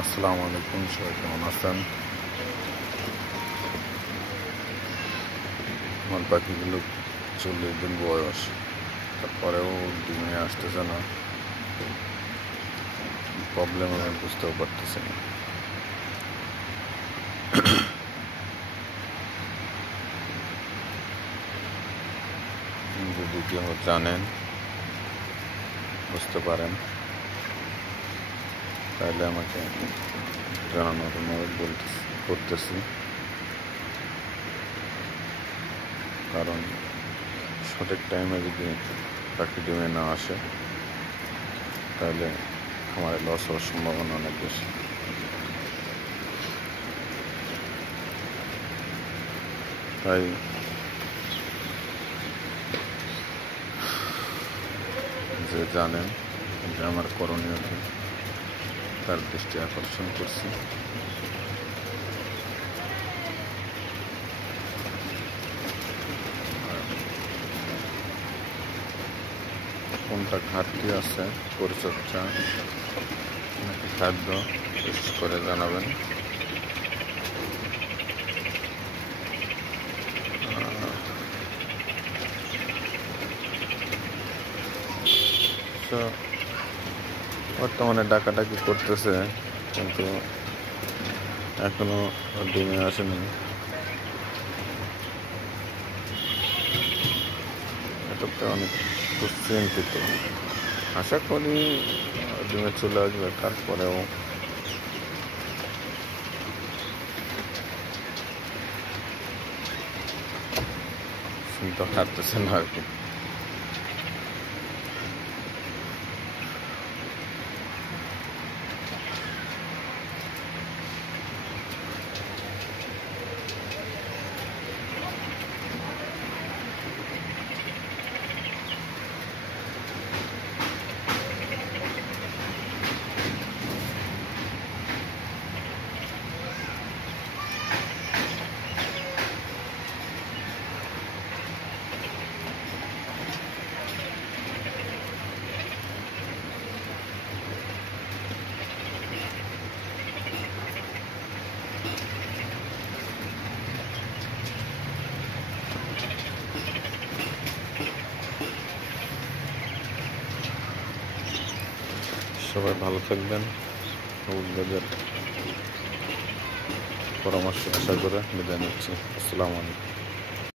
আসসালামু আলাইকুম, সবাই কেমন আছেন? আমার পাখিগুলো 40 দিন বয়স, তারপরেও ডিমে আসতেছে না। প্রবলেম আমি বুঝতেও পারতেছি না। যদি কেউ জানেন, বুঝতে পারেন, তাহলে আমাকে জানানোর অনুরোধ করতেছি। কারণ সঠিক টাইমে যদি পাখি ডিমে না আসে, তাহলে আমার লস হওয়ার সম্ভাবনা অনেক বেশি। তাই যে জানেন যে আমার করণীয় কি, তার দৃষ্টি আকর্ষণ করছি। কোনটা ঘাটতি আছে, পরিচর্যা নাকি খাদ্য, বিশেষ করে জানাবেন। তো বর্তমানে ডাকাডাকি করতেছে, কিন্তু এখনো ডিমে আসেনি। এটা অনেক চিন্তিত। আশা করি ডিমে চলে আসবে, তারপরেও চিন্তা হারতেছে না আর কি। সবাই ভালো থাকবেন। পরামর্শ আশা করে বিদায় নিচ্ছি। আসসালামু আলাইকুম।